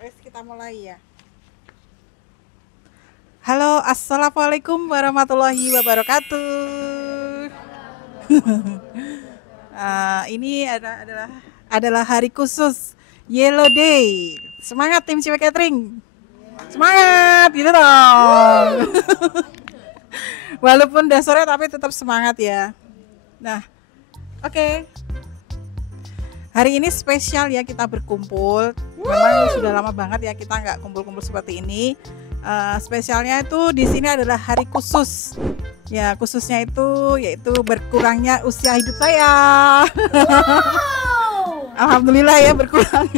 Wes kita mulai ya. Halo, assalamualaikum warahmatullahi wabarakatuh. Ini adalah hari khusus Yellow Day. Semangat tim Ciwek Catering. Semangat gitu dong. Walaupun udah sore tapi tetap semangat ya. Nah, oke. Hari ini spesial ya, kita berkumpul. Memang sudah lama banget ya kita nggak kumpul-kumpul seperti ini. Spesialnya itu di sini adalah hari khusus. Ya, khususnya itu yaitu berkurangnya usia hidup saya. Wow. Alhamdulillah ya berkurang.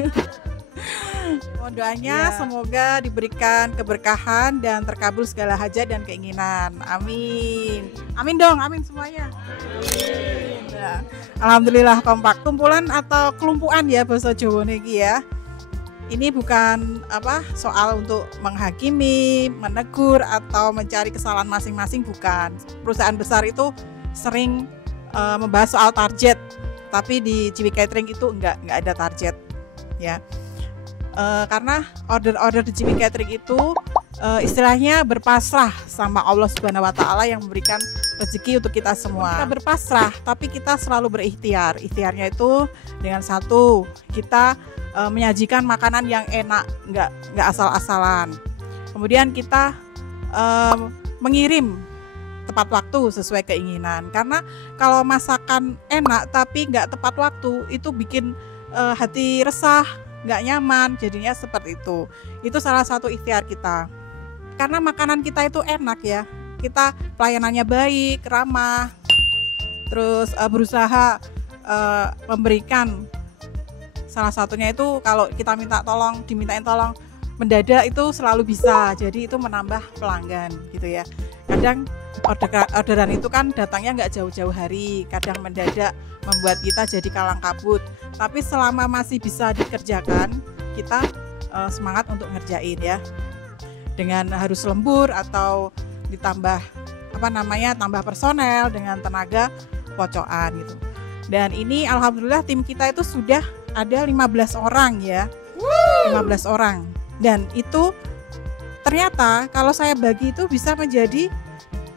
Mohon doanya semoga diberikan keberkahan dan terkabul segala hajat dan keinginan. Amin. Amin dong, amin semuanya. Amin. Nah, alhamdulillah kompak. Kumpulan atau kelumpuan ya bahasa Jawa niki ya. Ini bukan soal untuk menghakimi, menegur atau mencari kesalahan masing-masing, bukan. Perusahaan besar itu sering membahas soal target, tapi di Ciwek Catering itu enggak ada target ya. Karena order-order di Ciwek Catering itu istilahnya berpasrah sama Allah Subhanahu wa taala yang memberikan rezeki untuk kita semua. Kita berpasrah, tapi kita selalu berikhtiar. Ikhtiarnya itu dengan satu, kita menyajikan makanan yang enak, nggak asal-asalan. Kemudian kita mengirim tepat waktu sesuai keinginan. Karena kalau masakan enak tapi nggak tepat waktu, itu bikin hati resah, nggak nyaman, jadinya seperti itu. Itu salah satu ikhtiar kita. Karena makanan kita itu enak ya, kita pelayanannya baik, ramah, terus berusaha memberikan. Salah satunya itu kalau kita dimintain tolong mendadak itu selalu bisa, jadi itu menambah pelanggan gitu ya. Kadang orderan itu kan datangnya nggak jauh-jauh hari, kadang mendadak membuat kita jadi kalang kabut. Tapi selama masih bisa dikerjakan, kita semangat untuk ngerjain ya. Dengan harus lembur atau ditambah tambah personel dengan tenaga pocokan gitu. Dan ini alhamdulillah tim kita itu sudah ada 15 orang ya. 15 orang. Dan itu ternyata kalau saya bagi itu bisa menjadi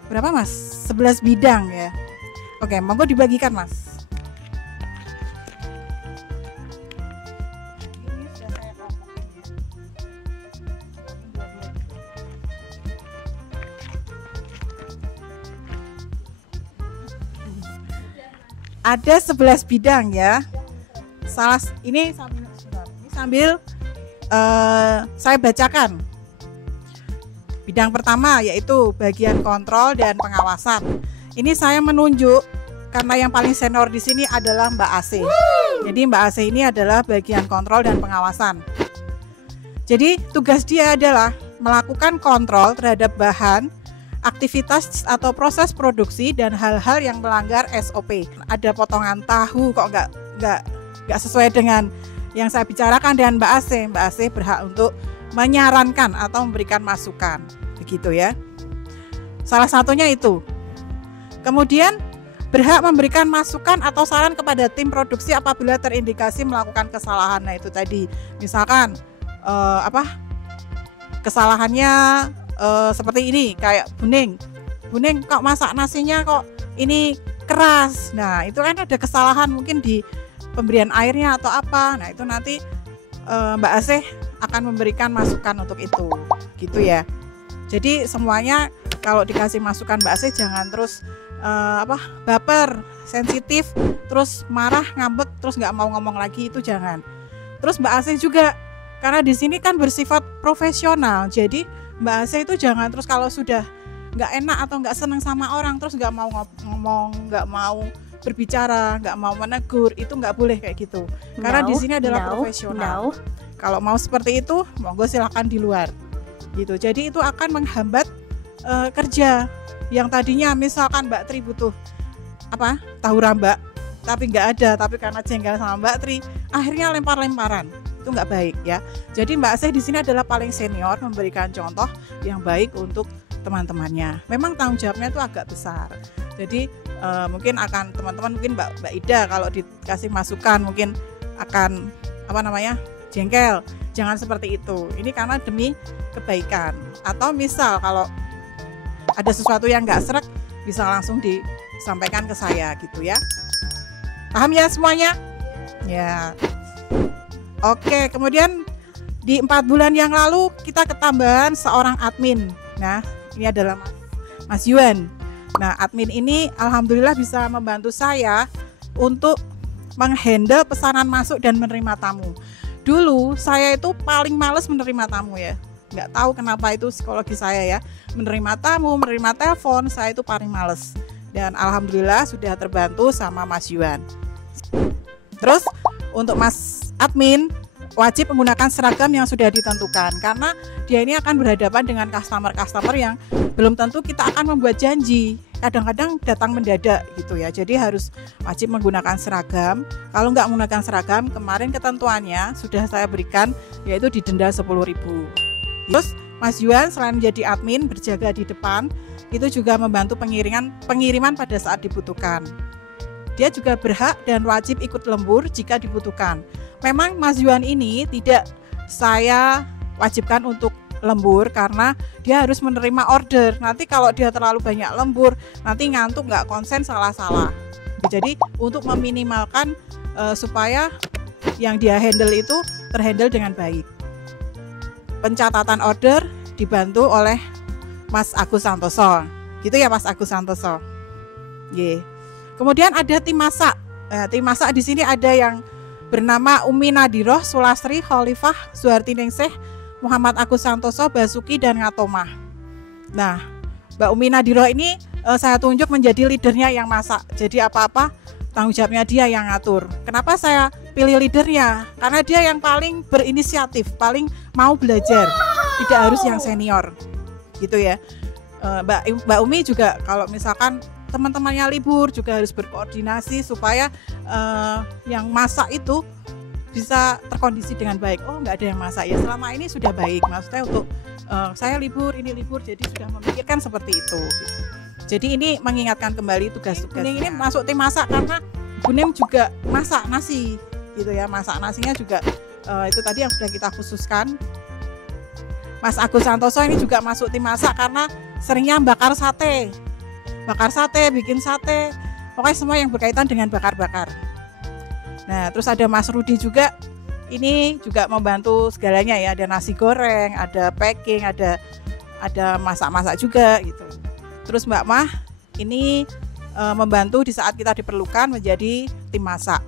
berapa Mas? 11 bidang ya. Oke, monggo dibagikan Mas. Ini sudah saya kompokin ya. Ada 11 bidang ya. Ini sambil saya bacakan. Bidang pertama yaitu bagian kontrol dan pengawasan. Ini saya menunjuk karena yang paling senior di sini adalah Mbak AC. Jadi Mbak AC ini adalah bagian kontrol dan pengawasan. Jadi tugas dia adalah melakukan kontrol terhadap bahan, aktivitas atau proses produksi dan hal-hal yang melanggar SOP. Ada potongan tahu kok nggak sesuai dengan yang saya bicarakan dengan Mbak AC. Mbak AC berhak untuk menyarankan atau memberikan masukan, begitu ya. Salah satunya itu. Kemudian berhak memberikan masukan atau saran kepada tim produksi apabila terindikasi melakukan kesalahan. Nah itu tadi, misalkan kesalahannya seperti ini, kayak Buning kok masak nasinya kok ini keras. Nah itu kan ada kesalahan mungkin di pemberian airnya atau apa. Nah itu nanti Mbak Asih akan memberikan masukan untuk itu, gitu ya. Jadi semuanya kalau dikasih masukan Mbak Asih jangan terus baper, sensitif, terus marah, ngambek, terus nggak mau ngomong lagi, itu jangan. Terus Mbak Asih juga karena di sini kan bersifat profesional, jadi Mbak Asih itu jangan terus kalau sudah nggak enak atau nggak senang sama orang terus nggak mau ngomong, nggak mau berbicara, nggak mau menegur, itu nggak boleh kayak gitu. Karena di sini adalah profesional. Kalau mau seperti itu, monggo silahkan di luar, gitu. Jadi itu akan menghambat kerja. Yang tadinya misalkan Mbak Tri butuh tahu rambak, tapi nggak ada, tapi karena jengkel sama Mbak Tri, akhirnya lempar-lemparan. Itu nggak baik ya. Jadi Mbak Asih di sini adalah paling senior, memberikan contoh yang baik untuk teman-temannya. Memang tanggung jawabnya itu agak besar. Jadi mungkin akan teman-teman, mungkin Mbak Ida kalau dikasih masukan mungkin akan jengkel. Jangan seperti itu. Ini karena demi kebaikan. Atau misal kalau ada sesuatu yang nggak srek, bisa langsung disampaikan ke saya gitu ya. Paham ya semuanya? Ya. Oke, kemudian di 4 bulan yang lalu kita ketambahan seorang admin. Nah, ini adalah Mas Yuan. Nah, admin ini alhamdulillah bisa membantu saya untuk menghandle pesanan masuk dan menerima tamu. Dulu saya itu paling males menerima tamu ya. Nggak tahu kenapa, itu psikologi saya ya. Menerima tamu, menerima telepon, saya itu paling males. Dan alhamdulillah sudah terbantu sama Mas Yuan. Terus untuk Mas admin wajib menggunakan seragam yang sudah ditentukan, karena dia ini akan berhadapan dengan customer-customer yang belum tentu kita akan membuat janji. Kadang-kadang datang mendadak gitu ya. Jadi harus wajib menggunakan seragam. Kalau nggak menggunakan seragam, kemarin ketentuannya sudah saya berikan, yaitu didenda 10.000. Terus Mas Yuan selain menjadi admin berjaga di depan, itu juga membantu pengiriman pada saat dibutuhkan. Dia juga berhak dan wajib ikut lembur jika dibutuhkan. Memang Mas Yuan ini tidak saya wajibkan untuk lembur karena dia harus menerima order. Nanti kalau dia terlalu banyak lembur, nanti ngantuk, nggak konsen, salah-salah. Jadi untuk meminimalkan supaya yang dia handle itu terhandle dengan baik. Pencatatan order dibantu oleh Mas Agus Santoso. Gitu ya Mas Agus Santoso. Yeah. Kemudian ada tim masak. Tim masak di sini ada yang bernama Umi Nadiroh, Sulastri, Khalifah, Suhartiningsih, Muhammad Agus Santoso, Basuki, dan Ngatomah. Nah, Mbak Umi Nadiroh ini saya tunjuk menjadi leadernya yang masak. Jadi apa-apa tanggung jawabnya dia yang ngatur. Kenapa saya pilih leadernya? Karena dia yang paling berinisiatif, paling mau belajar. Tidak harus yang senior, gitu ya. Mbak Umi juga kalau misalkan teman-temannya libur juga harus berkoordinasi supaya yang masak itu bisa terkondisi dengan baik. Oh, nggak ada yang masak ya, selama ini sudah baik. Maksudnya untuk saya libur, ini libur, jadi sudah memikirkan seperti itu. Jadi ini mengingatkan kembali tugas-tugas. Ini masuk tim masak karena Bu Nem juga masak nasi, gitu ya. Masak nasinya juga itu tadi yang sudah kita khususkan. Mas Agus Santoso ini juga masuk tim masak karena seringnya bakar sate, bikin sate, pokoknya semua yang berkaitan dengan bakar-bakar. Nah, terus ada Mas Rudi juga, ini juga membantu segalanya ya, ada nasi goreng, ada packing, ada masak-masak juga gitu. Terus Mbak Mah ini membantu di saat kita diperlukan menjadi tim masak.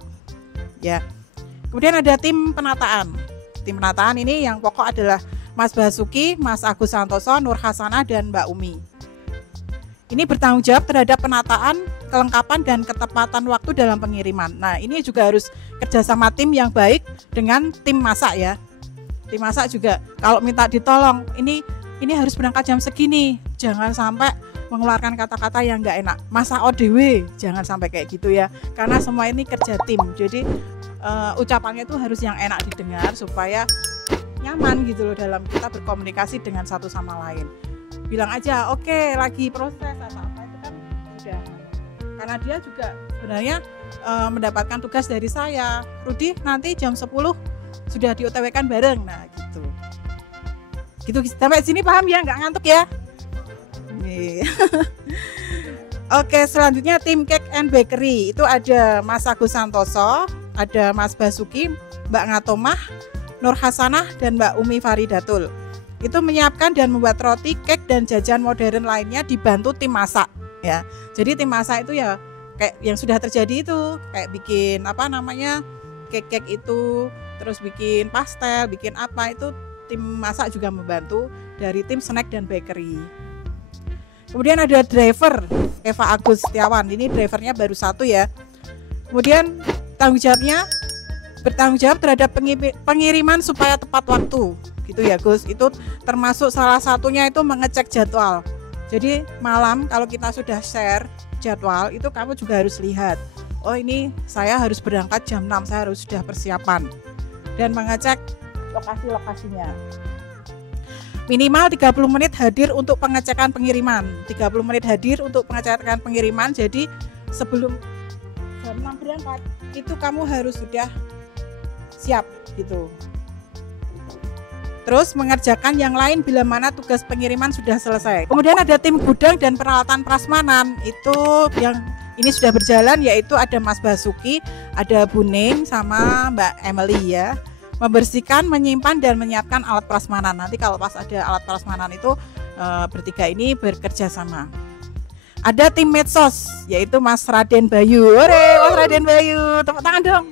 Ya. Kemudian ada tim penataan. Tim penataan ini yang pokok adalah Mas Basuki, Mas Agus Santoso, Nur Hasanah, dan Mbak Umi. Ini bertanggung jawab terhadap penataan, kelengkapan, dan ketepatan waktu dalam pengiriman. Nah, ini juga harus kerjasama tim yang baik dengan tim masak ya. Tim masak juga kalau minta ditolong, ini harus berangkat jam segini, jangan sampai mengeluarkan kata-kata yang nggak enak. Masak ODW, jangan sampai kayak gitu ya. Karena semua ini kerja tim, jadi ucapannya itu harus yang enak didengar supaya nyaman gitu loh dalam kita berkomunikasi dengan satu sama lain. Bilang aja oke, lagi proses atau apa itu kan sudah, karena dia juga sebenarnya mendapatkan tugas dari saya, Rudi nanti jam 10 sudah di-OTW-kan bareng. Nah gitu sampai sini paham ya, nggak ngantuk ya. Oke, selanjutnya tim Cake and Bakery itu ada Mas Agus Santoso, ada Mas Basuki, Mbak Ngatomah, Nur Hasanah, dan Mbak Umi Faridatul. Itu menyiapkan dan membuat roti, cake, dan jajan modern lainnya dibantu tim masak ya. Jadi tim masak itu ya kayak yang sudah terjadi itu, kayak bikin cake itu, terus bikin pastel, bikin apa, itu tim masak juga membantu dari tim snack dan bakery. Kemudian ada driver Eva Agus Setiawan, ini drivernya baru 1 ya. Kemudian bertanggung jawab terhadap pengiriman supaya tepat waktu. Gitu ya Gus, itu termasuk salah satunya itu mengecek jadwal. Jadi malam kalau kita sudah share jadwal itu kamu juga harus lihat, oh ini saya harus berangkat jam 6, saya harus sudah persiapan, dan mengecek lokasi-lokasinya. Minimal 30 menit hadir untuk pengecekan pengiriman. 30 menit hadir untuk pengecekan pengiriman, jadi sebelum jam 6 berangkat itu kamu harus sudah siap gitu. Terus mengerjakan yang lain bila mana tugas pengiriman sudah selesai. Kemudian ada tim gudang dan peralatan prasmanan. Itu yang ini sudah berjalan, yaitu ada Mas Basuki, ada Bu Ning sama Mbak Emily ya. Membersihkan, menyimpan dan menyiapkan alat prasmanan. Nanti kalau pas ada alat prasmanan itu bertiga ini bekerja sama. Ada tim medsos, yaitu Mas Raden Bayu. Ore, Mas Raden Bayu, tepuk tangan dong.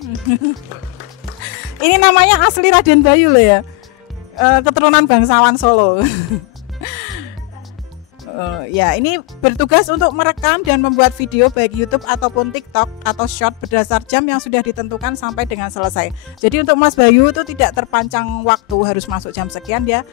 Ini namanya asli Raden Bayu loh ya. Keturunan bangsawan Solo. Ya, ini bertugas untuk merekam dan membuat video baik YouTube ataupun TikTok atau short berdasar jam yang sudah ditentukan sampai dengan selesai. Jadi untuk Mas Bayu itu tidak terpancang waktu harus masuk jam sekian ya.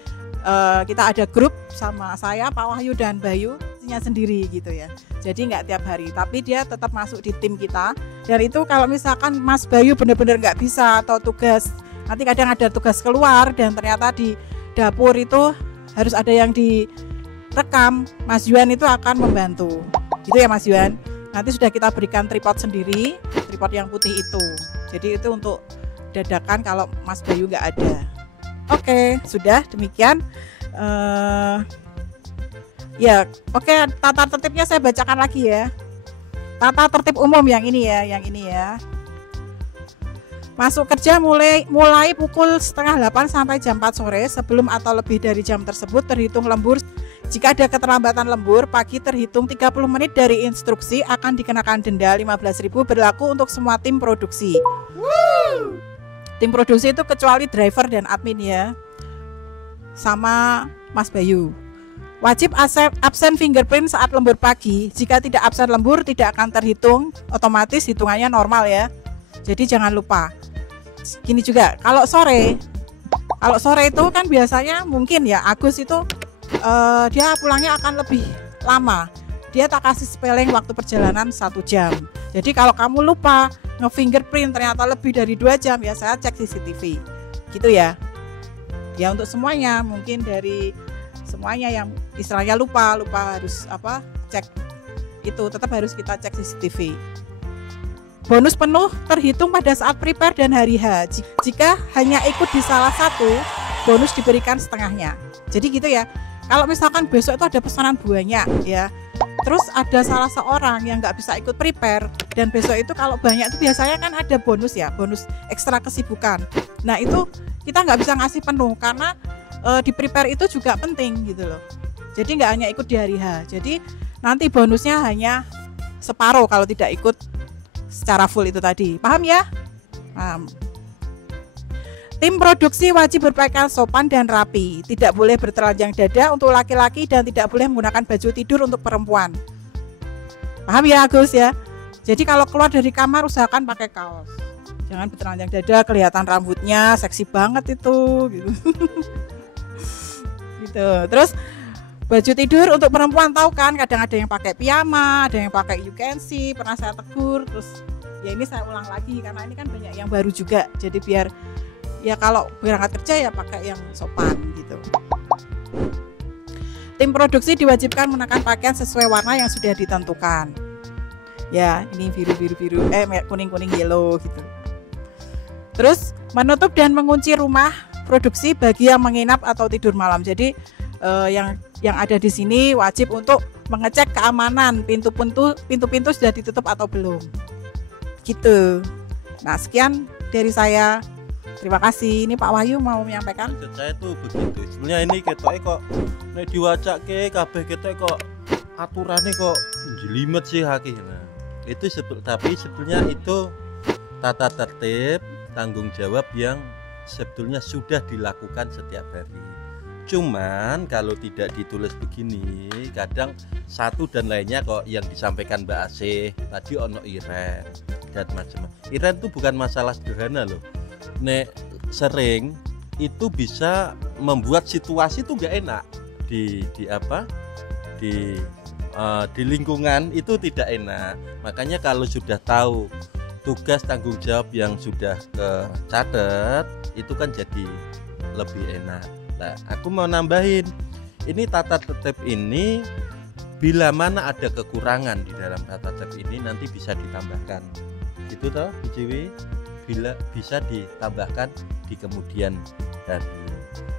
Kita ada grup sama saya, Pak Wahyu dan Bayu sendiri gitu ya. Jadi nggak tiap hari, tapi dia tetap masuk di tim kita. Dan itu kalau misalkan Mas Bayu benar-benar nggak bisa atau tugas, nanti kadang ada tugas keluar dan ternyata di dapur itu harus ada yang direkam, Mas Yuan itu akan membantu. Gitu ya Mas Yuan. Nanti sudah kita berikan tripod sendiri, tripod yang putih itu. Jadi itu untuk dadakan kalau Mas Bayu nggak ada. Oke, sudah demikian. Ya, oke, tata tertibnya saya bacakan lagi ya. Tata tertib umum yang ini ya. Masuk kerja mulai pukul setengah 8 sampai jam 4 sore. Sebelum atau lebih dari jam tersebut terhitung lembur. Jika ada keterlambatan lembur, pagi terhitung 30 menit dari instruksi akan dikenakan denda 15.000 berlaku untuk semua tim produksi. Tim produksi itu kecuali driver dan admin ya. Sama Mas Bayu. Wajib absen fingerprint saat lembur pagi. Jika tidak absen lembur tidak akan terhitung, otomatis hitungannya normal ya. Jadi jangan lupa. Gini juga, kalau sore itu kan biasanya mungkin ya Agus itu dia pulangnya akan lebih lama. Dia tak kasih spelling waktu perjalanan 1 jam. Jadi kalau kamu lupa nge-fingerprint ternyata lebih dari 2 jam ya saya cek CCTV. Gitu ya. Ya untuk semuanya, mungkin dari semuanya yang istilahnya lupa harus cek itu tetap harus kita cek CCTV. Bonus penuh terhitung pada saat prepare dan hari H. Jika hanya ikut di salah satu, bonus diberikan setengahnya. Jadi gitu ya. Kalau misalkan besok itu ada pesanan banyak ya, terus ada salah seorang yang nggak bisa ikut prepare dan besok itu kalau banyak itu biasanya kan ada bonus ya, bonus ekstra kesibukan. Nah itu kita nggak bisa ngasih penuh karena di prepare itu juga penting gitu loh. Jadi nggak hanya ikut di hari H. Jadi nanti bonusnya hanya separuh kalau tidak ikut secara full itu tadi. Paham ya? Paham. Tim produksi wajib berpakaian sopan dan rapi. Tidak boleh bertelanjang dada untuk laki-laki dan tidak boleh menggunakan baju tidur untuk perempuan. Paham ya Agus ya? Jadi kalau keluar dari kamar usahakan pakai kaos. Jangan bertelanjang dada, kelihatan rambutnya seksi banget itu gitu. Gitu. Terus baju tidur untuk perempuan tahu kan, kadang ada yang pakai piyama, ada yang pakai you can see, pernah saya tegur. Terus ya ini saya ulang lagi karena ini kan banyak yang baru juga. Jadi biar ya kalau berangkat kerja ya pakai yang sopan gitu. Tim produksi diwajibkan mengenakan pakaian sesuai warna yang sudah ditentukan. Ya, ini biru, kuning yellow gitu. Terus menutup dan mengunci rumah produksi bagi yang menginap atau tidur malam. Jadi yang ada di sini wajib untuk mengecek keamanan pintu-pintu sudah ditutup atau belum. Gitu. Nah, sekian dari saya. Terima kasih. Ini Pak Wahyu mau menyampaikan. Saya tuh begitu. Sebenarnya ini ketoke kok nek diwacake kabeh ketoke kok aturannya kok jelimet sih hakih. Nah, itu tapi sebetulnya itu tata tertib tanggung jawab yang sebetulnya sudah dilakukan setiap hari. Cuman kalau tidak ditulis begini, kadang satu dan lainnya kok yang disampaikan Mbak Asih tadi ono iren dan macam-macam. Iren itu bukan masalah sederhana loh. Nek sering itu bisa membuat situasi itu nggak enak di lingkungan itu tidak enak. Makanya kalau sudah tahu tugas tanggung jawab yang sudah kecatat itu kan jadi lebih enak. Nah, aku mau nambahin ini tata tertib ini bila mana ada kekurangan di dalam tata tertib ini nanti bisa ditambahkan gitu toh BJW, bila bisa ditambahkan di kemudian hari.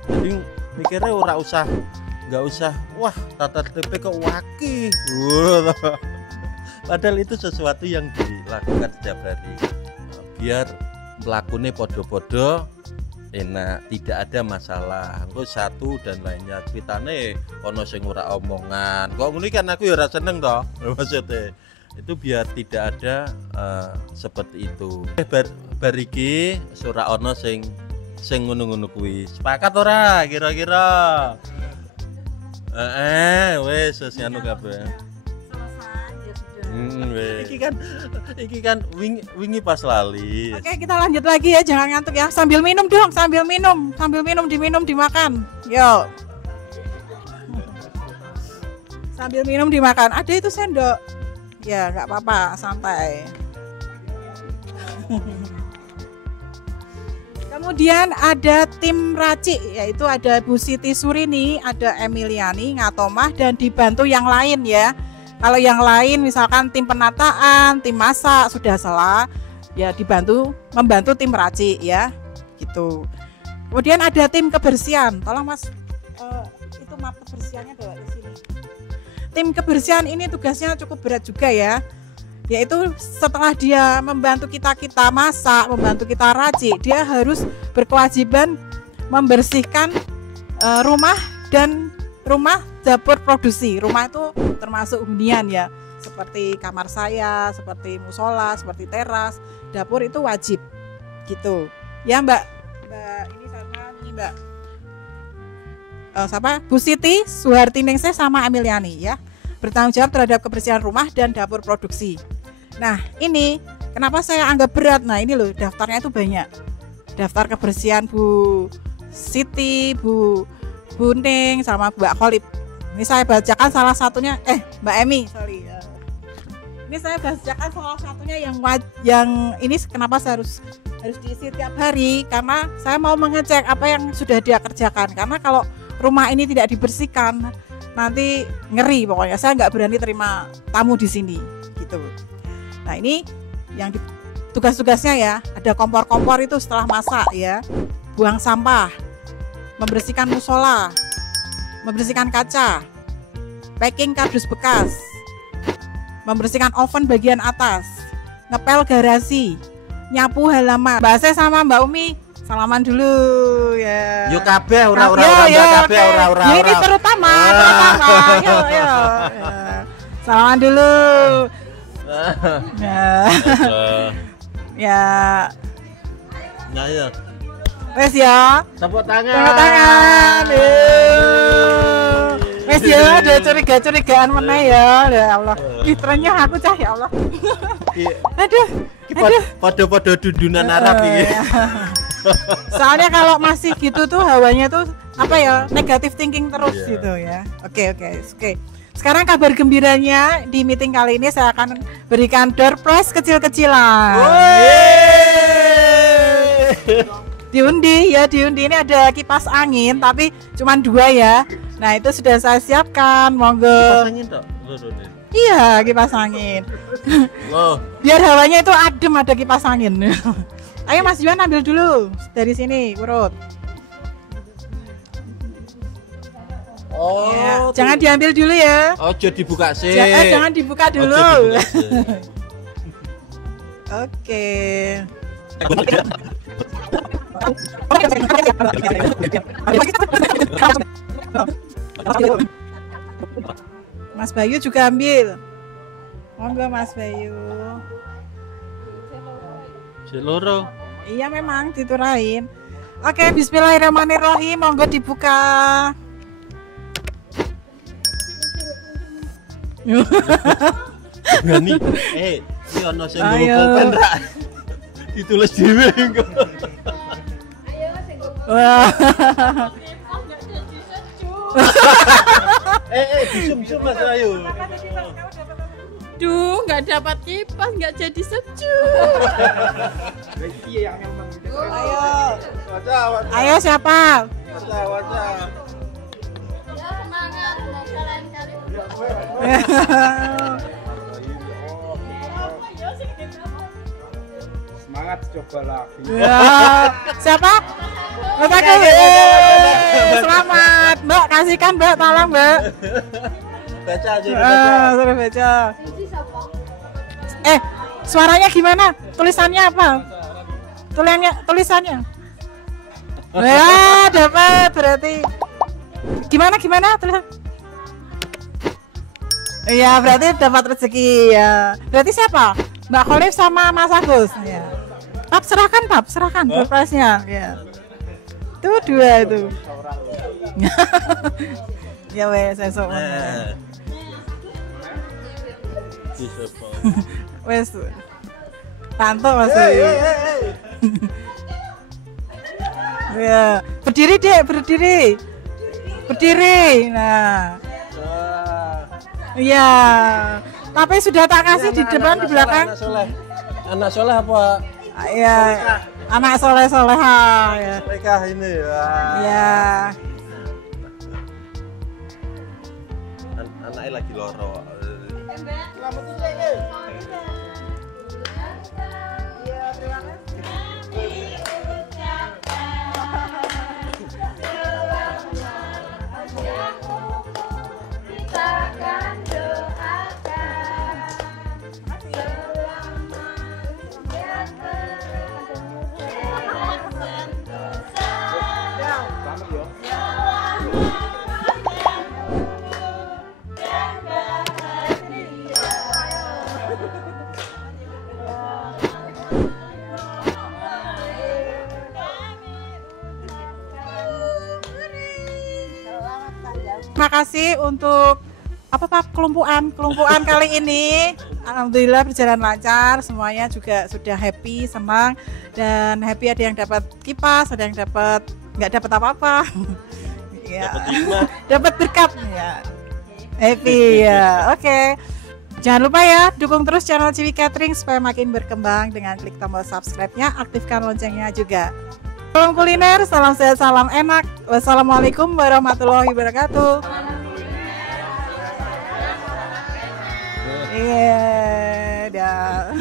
Jadi mikirnya nggak usah wah tata tertib kok waki. Padahal itu sesuatu yang dilakukan setiap hari biar melakukannya podo-podo enak, tidak ada masalah. Engko satu dan lainnya ceritane ono sing ora omongan. Kok ngene kan aku ya ora seneng toh. Maksudnya itu biar tidak ada seperti itu. Bar iki ora ono sing ngono-ngono kuwi. Sepakat ora kira-kira? Wes anu kabeh. Iki kan wingi pas lali. Oke, kita lanjut lagi ya, jangan ngantuk ya. Sambil minum dong, sambil minum, diminum, dimakan. Yo. Sambil minum dimakan. Ada itu sendok. Ya, nggak apa-apa, santai. Kemudian ada tim racik, yaitu ada Bu Siti Surini, ada Emiliani, Ngatomah, dan dibantu yang lain ya. Kalau yang lain misalkan tim penataan, tim masak sudah salah, ya membantu tim racik ya, gitu. Kemudian ada tim kebersihan, tolong Mas, itu map kebersihannya bawa di sini. Tim kebersihan ini tugasnya cukup berat juga ya, yaitu setelah dia membantu kita masak, membantu kita racik, dia harus berkewajiban membersihkan rumah dapur produksi. Rumah itu termasuk hunian ya, seperti kamar saya, seperti musola, seperti teras, dapur itu wajib gitu ya Mbak ini sama ini Mbak siapa? Bu Siti Suhartiningsih sama Emiliani ya, bertanggung jawab terhadap kebersihan rumah dan dapur produksi. Nah ini kenapa saya anggap berat, nah ini loh daftarnya itu banyak, daftar kebersihan Bu Siti, Bu Ning sama Mbak Kholib. Ini saya bacakan salah satunya, Mbak Emi, sorry. Ini saya bacakan salah satunya yang ini kenapa saya harus diisi tiap hari, karena saya mau mengecek apa yang sudah dia kerjakan. Karena kalau rumah ini tidak dibersihkan, nanti ngeri pokoknya. Saya nggak berani terima tamu di sini, gitu. Nah ini yang tugas-tugasnya ya, ada kompor-kompor itu setelah masak ya, buang sampah, membersihkan musola, membersihkan kaca, packing kardus bekas, membersihkan oven bagian atas, ngepel garasi, nyapu halaman. Mbak Ase sama Mbak Umi salaman dulu ya. Yo kabeh ora kabeh ora. Ini terutama. Yo. Salaman dulu. Ya. Ya. Wes ya. Tepuk tangan. Wes ya, ada curigaan mana ya. Ya Allah. Fitranya aku cah ya Allah. Aduh. Podo-podo dudunan Arab iki. Soalnya kalau masih gitu tuh hawanya tuh apa ya? Negatif thinking terus gitu ya. Oke. Sekarang kabar gembiranya di meeting kali ini saya akan berikan door prize kecil-kecilan. Diundi ini ada kipas angin tapi cuma 2 ya. Nah itu sudah saya siapkan, monggo. Kipas angin toh? Iya kipas angin. Biar hawanya itu adem, ada kipas angin. Ayo Mas Yuan ambil dulu dari sini, urut. Ya, jangan diambil dulu ya. Jadi dibuka sih. Jangan dibuka dulu. Oke. Mas Bayu juga ambil. Monggo Mas Bayu. Seloro. Iya memang diturain. Oke, bismillahirrahmanirrahim. Monggo dibuka. Gani. Iki ono sing ngomong ra. Ditulis dhewe engko. Wah. Disum-sum Mas Ayu. Duh, nggak dapat kipas, nggak jadi sejuk. Ayo siapa? Wajah. Ya semangat, semoga lain kali. Semangat coba lagi. Ya, siapa? dipromosikan Mbak, tolong Mbak. Baca aja baca. Suruh baca. Siji siapa? Suaranya gimana? Tulisannya apa? Tulisannya. Ya, dapat berarti. Gimana tulisan? Iya, berarti dapat rezeki ya. Berarti siapa? Mbak Kholif sama Mas Agus. Ya. Pap, serahkan surprise-nya. Ya. Itu 2 itu. Ya wes, esok. Wes. Tanto Mas. Ya, berdiri Dek, berdiri. Nah. Iya. Tapi sudah tak kasih di depan di belakang. Anak soleh apa? Iya. Anak soleh-soleha ya. Mereka ini ya. Iya. Anaknya lagi loro. Terima kasih untuk apa Pak kelumpuan kali ini. Alhamdulillah berjalan lancar, semuanya juga sudah happy, senang dan happy. Ada yang dapat kipas, ada yang nggak dapat apa-apa. Ya. Dapat berkat ya. Happy ya. Oke. Jangan lupa ya, dukung terus channel Ciwi Catering supaya makin berkembang dengan klik tombol subscribe-nya, aktifkan loncengnya juga. Salam kuliner, salam sehat, salam enak. Wassalamualaikum warahmatullahi wabarakatuh. Iya, dah.